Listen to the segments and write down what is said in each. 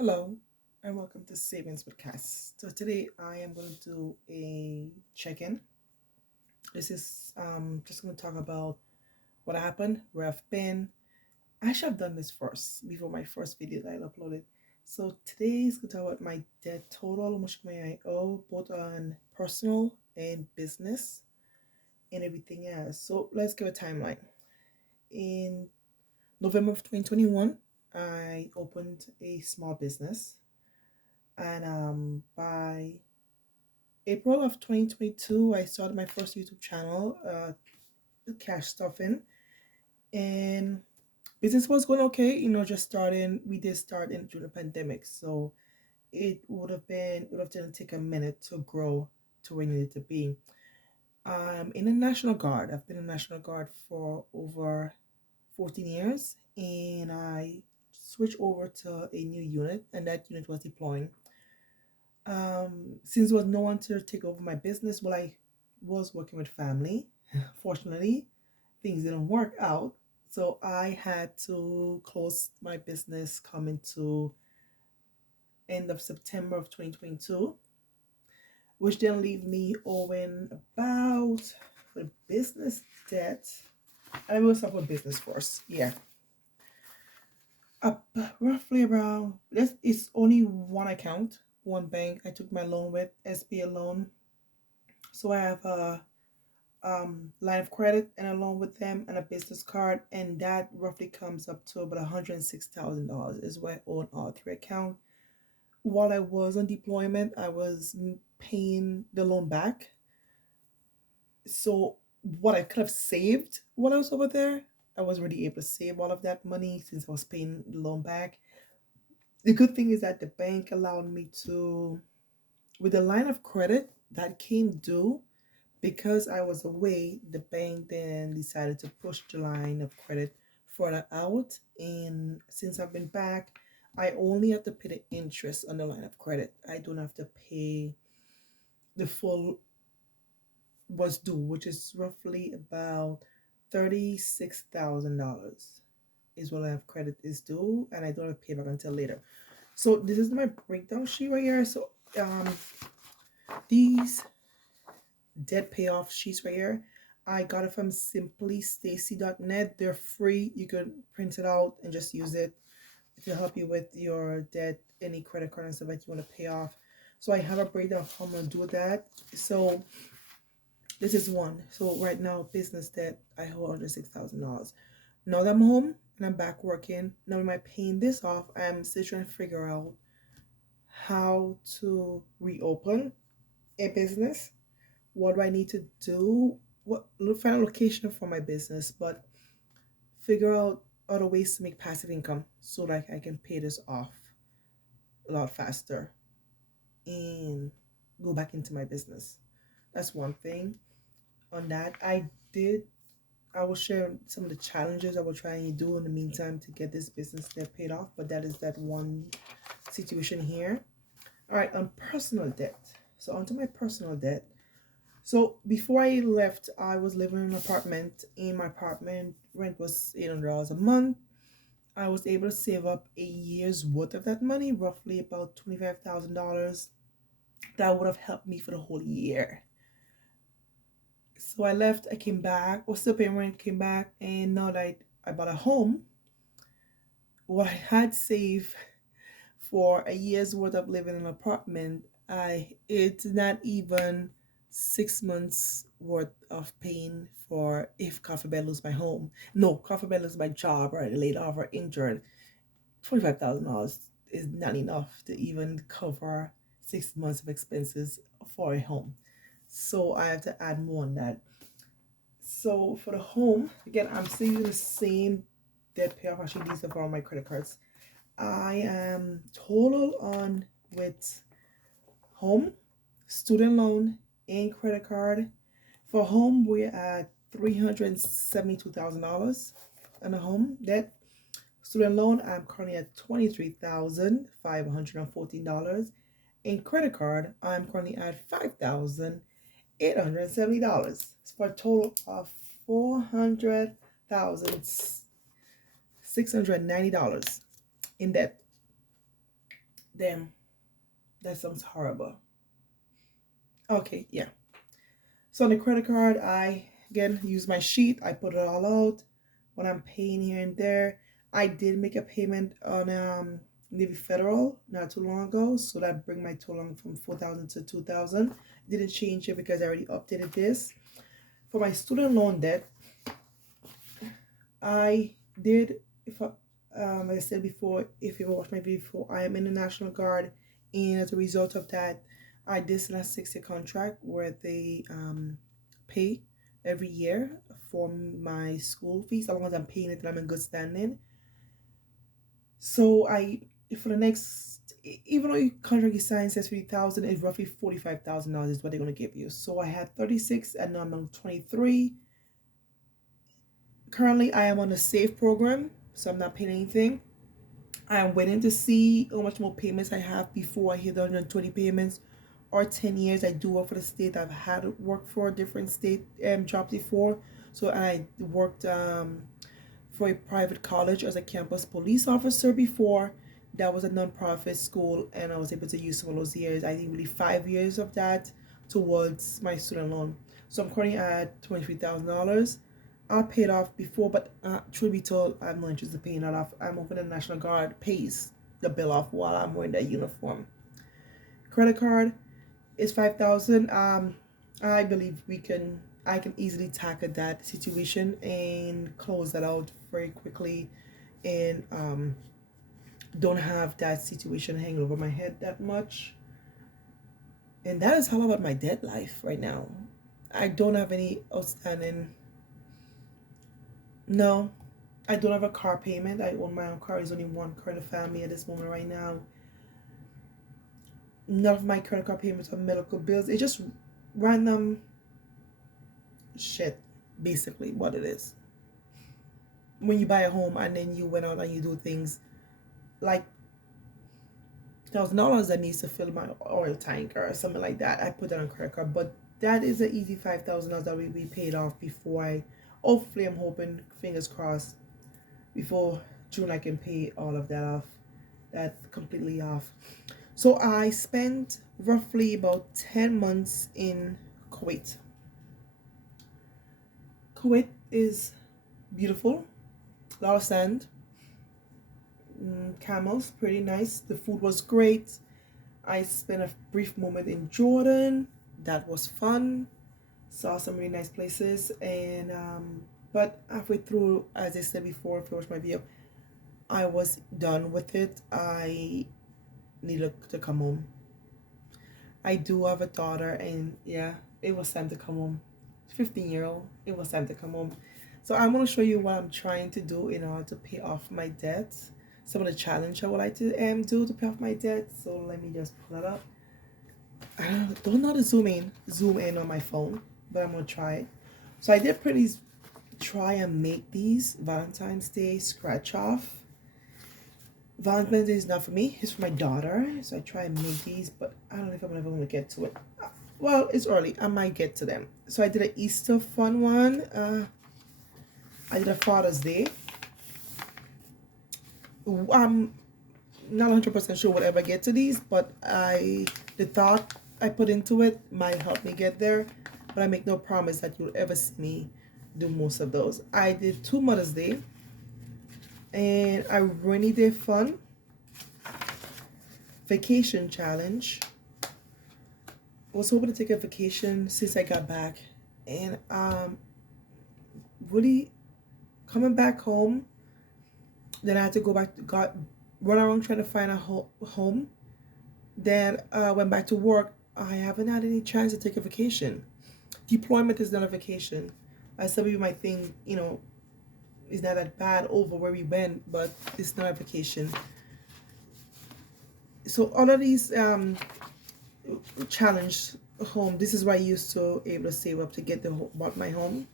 Hello and welcome to Savings Podcast. So today I am going to do a check-in. This is just going to talk about what happened, where I've been. I should have done this first before my first video that I uploaded. So today is going to talk about my debt total, how much money I owe, both on personal and business, and everything else. So let's give a timeline. In November of 2021, I opened a small business, and by April of 2022, I started my first YouTube channel, Cash Stuffing, and business was going okay. Just starting. We did start during the pandemic, so it would have didn't take a minute to grow to where it needed to be. In the National Guard. I've been in the National Guard for over 14 years, and I switched over to a new unit, and that unit was deploying. Since there was no one to take over my business, well, I was working with family. Fortunately, things didn't work out, so I had to close my business coming to end of September of 2022, which then leave me owing about for the business debt. I will start with business first. Yeah, up roughly around this. It's only one account, one bank. I took my loan with SBA loan, so I have a line of credit and a loan with them and a business card, and that roughly comes up to about $106,000 is what I own all three accounts. While I was on deployment, I was paying the loan back. So what I could have saved while I was over there, I was already able to save all of that money since I was paying the loan back. The good thing is that the bank allowed me to, with the line of credit that came due, because I was away, the bank then decided to push the line of credit further out. And since I've been back, I only have to pay the interest on the line of credit. I don't have to pay the full was due, which is roughly about $36,000 is what line of credit is due, and I don't have to pay back until later. So this is my breakdown sheet right here. So these debt payoff sheets right here. I got it from simplystacy.net. They're free. You can print it out and just use it to help you with your debt, any credit card and stuff that you want to pay off. So I have a breakdown of how I'm going to do that. So this is one. So right now, business debt, I owe $106,000. Now that I'm home and I'm back working, now am I paying this off? I'm still trying to figure out how to reopen a business. What do I need to do? What find a location for my business, but figure out other ways to make passive income so that I can pay this off a lot faster and go back into my business. That's one thing. On that, I will share some of the challenges I will try and do in the meantime to get this business debt paid off. But that is that one situation here. All right, on personal debt. So onto my personal debt. So before I left, I was living in an apartment. In my apartment, rent was $800 a month. I was able to save up a year's worth of that money, roughly about $25,000. That would have helped me for the whole year. So I left, I came back, was still paying rent, came back, and now that I bought a home, what I had saved for a year's worth of living in an apartment, it's not even 6 months worth of paying for if God forbid lose my home. No, God forbid lose my job or I laid off or injured. $25,000 is not enough to even cover 6 months of expenses for a home. So I have to add more on that. So for the home, again, I'm still using the same debt payoff. Actually, these are for all my credit cards. I am total on with home, student loan, and credit card. For home, we're at $372,000 on a home debt. Student loan, I'm currently at $23,514. In credit card, I'm currently at $5,870. For a total of $400,690 in debt. Damn, that sounds horrible. Okay, yeah. So on the credit card, I again use my sheet. I put it all out when I'm paying here and there. I did make a payment on Navy Federal not too long ago, so that bring my total from 4,000 to 2,000. Didn't change it because I already updated this. For my student loan debt, I did, if I, like I said before, if you watched my video before, I am in the National Guard, and as a result of that, I did sign a 6-year contract where they pay every year for my school fees, as long as I'm paying it and I'm in good standing. So for the next, even though your contract you signed says 50,000, it's roughly $45,000 is what they're gonna give you. So I had 36, and now I'm on 23. Currently, I am on a SAVE program, so I'm not paying anything. I am waiting to see how much more payments I have before I hit 120 payments or 10 years. I do work for the state. I've had worked for a different state jobs before. So I worked for a private college as a campus police officer before. That was a non-profit school, and I was able to use some of those years. I think really 5 years of that towards my student loan. So I'm currently at $23,000. I paid off before, but truth be told, I'm not interested in paying that off. I'm hoping the National Guard pays the bill off while I'm wearing that uniform. Credit card is 5,000. I believe I can easily tackle that situation and close that out very quickly, and don't have that situation hanging over my head that much. And that is all about my debt life right now. I don't have any outstanding. No, I don't have a car payment. I own my own car. There's only one car in the family at this moment right now. None of my credit card payments are medical bills. It's just random shit, basically, what it is. When you buy a home and then you went out and you do things like $1,000 that needs to fill my oil tank or something like that, I put that on credit card. But that is an easy $5,000 that will be paid off before hopefully, I'm hoping, fingers crossed, before June I can pay all of that off, that completely off. So I spent roughly about 10 months in Kuwait. Kuwait is beautiful, a lot of sand, camels, pretty nice. The food was great. I spent a brief moment in Jordan. That was fun. Saw some really nice places, and but halfway through, as I said before, if you watch my video, I was done with it. I needed to come home. I do have a daughter, and yeah, it was time to come home. 15-year-old, it was time to come home. So I'm going to show you what I'm trying to do in order to pay off my debts. Some of the challenge I would like to do to pay off my debt. So let me just pull it up. I don't know how to zoom in on my phone, but I'm going to try it. So I did try and make these Valentine's Day scratch off. Valentine's Day is not for me, it's for my daughter. So I try and make these, but I don't know if I'm ever going to get to it. Well, it's early, I might get to them. So I did an Easter fun one. I did a Father's Day. I'm not 100% sure we'll ever get to these, but the thought I put into it might help me get there. But I make no promise that you'll ever see me do most of those. I did 2 Mother's Day and a rainy day fun vacation challenge. I was hoping to take a vacation since I got back, and really coming back home, then I had to run around trying to find a home. Then went back to work. I haven't had any chance to take a vacation. Deployment is not a vacation. I said we might think, it's not that bad over where we went, but it's not a vacation. So all of these challenge home, this is why I used to able to save up to get bought my home.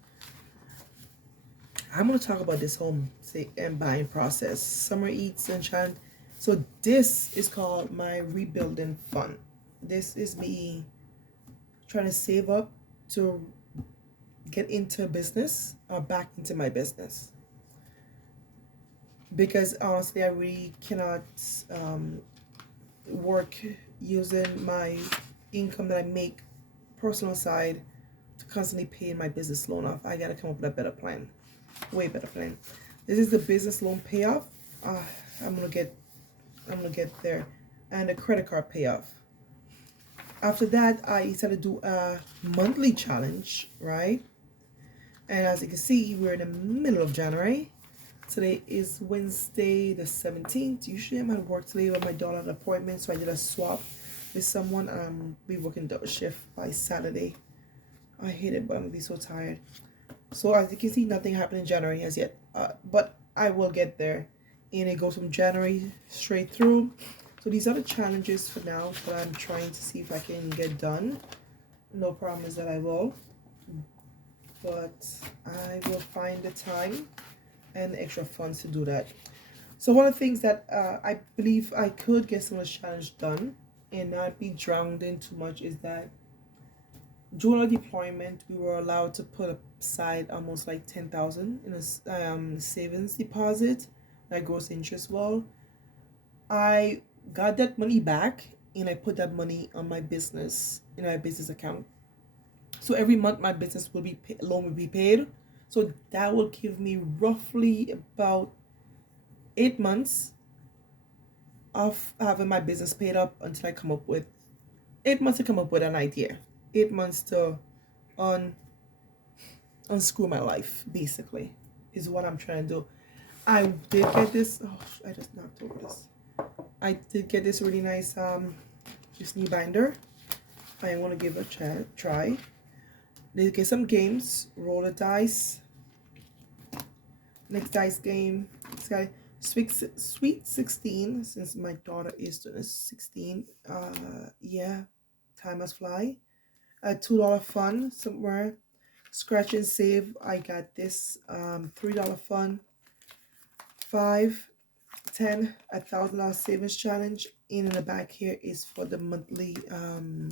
I'm going to talk about this home and buying process. Summer Eats and Challenge. So this is called my rebuilding fund. This is me trying to save up to get into business or back into my business. Because honestly, I really cannot work using my income that I make personal side to constantly pay my business loan off. I gotta come up with a better plan, way better plan. This is the business loan payoff. Uh, I'm gonna get I'm gonna get there, and the credit card payoff. After that, I decided to do a monthly challenge, right? And as you can see, we're in the middle of January. Today is Wednesday the 17th. Usually I'm at work today with my daughter at an appointment, so I did a swap with someone. Be working double shift by Saturday. I hate it, but I'm gonna be so tired. So as you can see, nothing happened in January as yet. But I will get there. And it goes from January straight through. So these are the challenges for now that I'm trying to see if I can get done. No promise that I will, but I will find the time and extra funds to do that. So one of the things that I believe I could get some of the challenge done and not be drowned in too much is that during our deployment we were allowed to put aside almost like 10,000 in a savings deposit that goes interest. Well, I got that money back and I put that money on my business in my business account. So every month my business will be loan will be paid. So that will give me roughly about 8 months of having my business paid up until I come up with 8 months to come up with an idea. 8 months to un unscrew my life, basically, is what I'm trying to do. I did get this. Oh, I just knocked over this. I did get this really nice this new binder. I want to give it a try. Let's get some games. Roll the dice. Next dice game. It's got Sweet 16. Since my daughter is 16. Yeah, time must fly. $2 fun somewhere. Scratch and save. I got this. $3 fun. 5, 10, $1,000 savings challenge. In the back here is for the monthly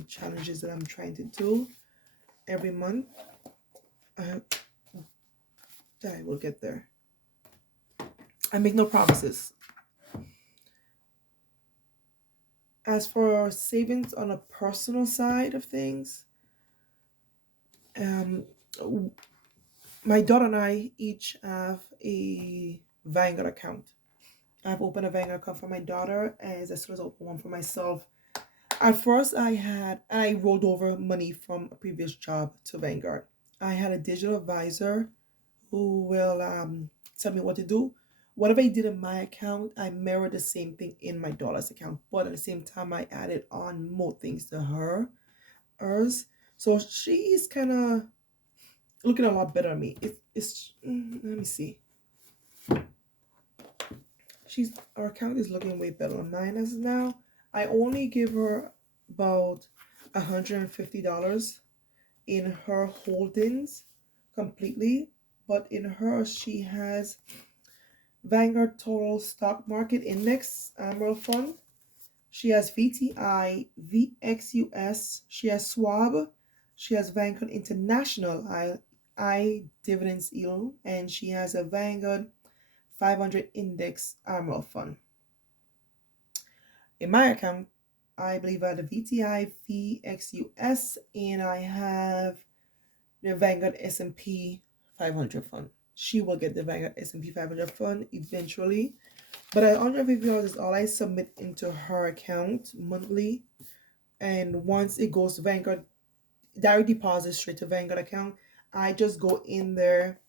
challenges that I'm trying to do every month. I will get there. I make no promises. As for savings on a personal side of things, um, my daughter and I each have a Vanguard account. I've opened a Vanguard account for my daughter, as soon as I open one for myself. At first, I rolled over money from a previous job to Vanguard. I had a digital advisor who will tell me what to do. Whatever I did in my account, I mirrored the same thing in my daughter's account. But at the same time, I added on more things to hers. So she's kind of looking a lot better at me. Let me see. Our account is looking way better than mine as now. I only give her about $150 in her holdings completely, but in her she has Vanguard Total Stock Market Index Emerald Fund. She has VTI, VXUS. She has SWAB. She has Vanguard International I Dividends Yield, and she has a Vanguard 500 Index Emerald Fund. In my account, I believe I have the VTI, VXUS, and I have the Vanguard S&P 500 fund. She will get the Vanguard S&P 500 fund eventually. But $150 is all I submit into her account monthly. And once it goes to Vanguard, direct deposit straight to Vanguard account, I just go in there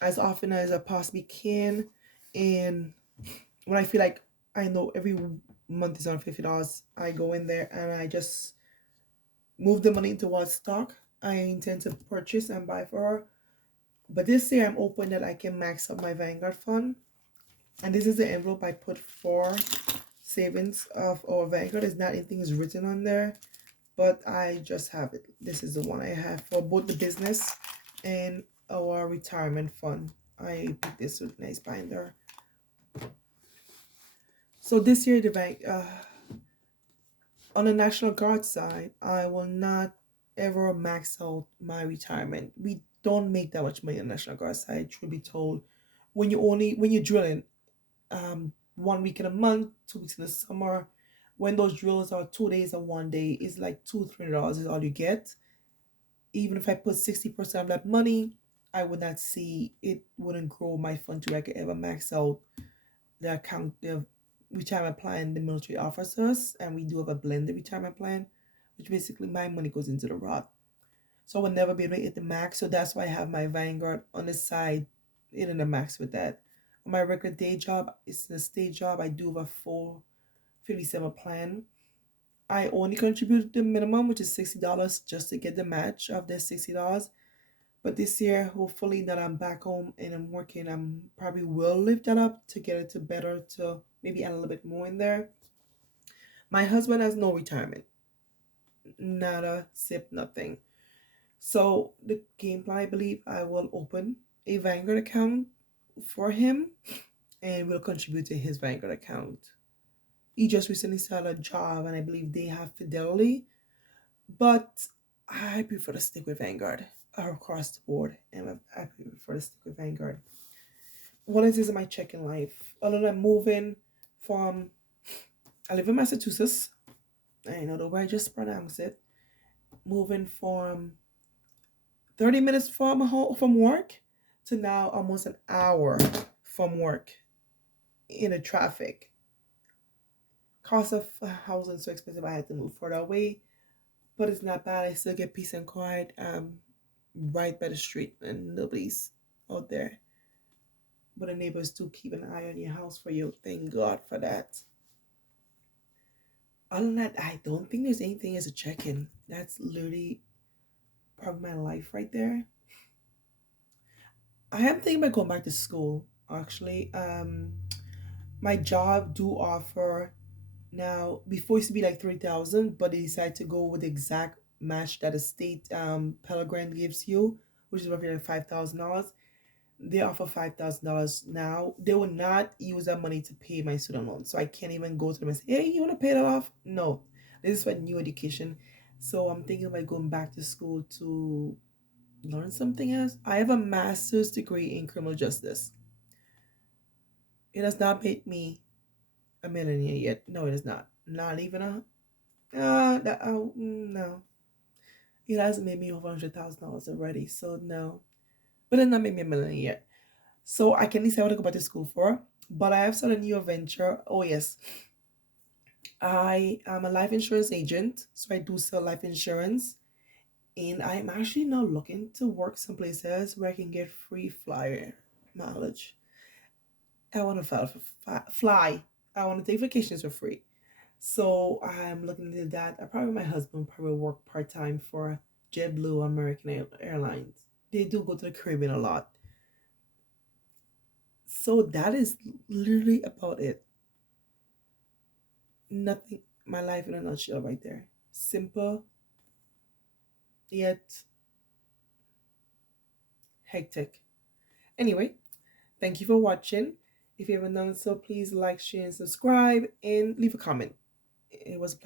as often as I possibly can. And when I feel like I know every month is $150, I go in there and I just move the money into what stock I intend to purchase and buy for her. But this year I'm open that I can max up my Vanguard fund. And this is the envelope I put for savings of our Vanguard. It's not anything is written on there, but I just have it. This is the one I have for both the business and our retirement fund. I picked this with nice binder. So this year the bank on the National Guard side, I will not ever max out my retirement. We don't make that much money on the National Guard side, truth be told. When you're drilling 1 week in a month, 2 weeks in the summer, When those drills are 2 days or 1 day, it's like $200, $300 is all you get. Even if I put 60% of that money, I would not see it, wouldn't grow my fund to I could ever max out the account, the retirement plan the military offers us. And we do have a blended retirement plan, which basically my money goes into the Roth. So I will never be able to hit the max. So that's why I have my Vanguard on the side, hitting the max with that. My regular day job is a state job. I do have a full 57 plan. I only contribute the minimum, which is $60 just to get the match of the $60. But this year, hopefully that I'm back home and I'm working, I'm probably will lift that up to get it to better, to maybe add a little bit more in there. My husband has no retirement. Nada, sip, nothing. So the game plan, I believe I will open a Vanguard account for him and will contribute to his Vanguard account. He just recently started a job and I believe they have Fidelity, but I prefer to stick with Vanguard across the board, and I prefer to stick with Vanguard. What is this in my checking life? Other than moving from, I live in Massachusetts. I know the way I just pronounced it. Moving from 30 minutes from home, from work to now almost an hour from work in the traffic. Cost of housing so expensive, I had to move further away, but it's not bad. I still get peace and quiet. Right by the street and nobody's out there. But the neighbors do keep an eye on your house for you. Thank God for that. Other than that, I don't think there's anything as a check-in. That's literally part of my life right there. I am thinking about going back to school, actually. My job do offer now, before it used to be like 3,000, but they decided to go with the exact match that a state Pell Grant gives you, which is roughly like $5,000. They offer $5,000 now. They will not use that money to pay my student loan, so I can't even go to them and say, "Hey, you want to pay that off?" No, this is for new education. So I'm thinking about going back to school to learn something else. I have a master's degree in criminal justice. It has not made me a millionaire yet. No, it is not. Not even a no. It hasn't made me over $100,000 already. So no, but it not made me a millionaire yet. So I can decide what to go back to school for. But I have started a new venture. Oh yes, I am a life insurance agent, so I do sell life insurance, and I'm actually now looking to work some places where I can get free flyer mileage. I want to fly. I want to take vacations for free. So I'm looking into that. I probably, my husband probably work part time for JetBlue, American Airlines. They do go to the Caribbean a lot. So that is literally about it. Nothing. My life in a nutshell, right there. Simple yet hectic. Anyway, thank you for watching. If you haven't done so, please like, share, and subscribe, and leave a comment. It was a pleasure.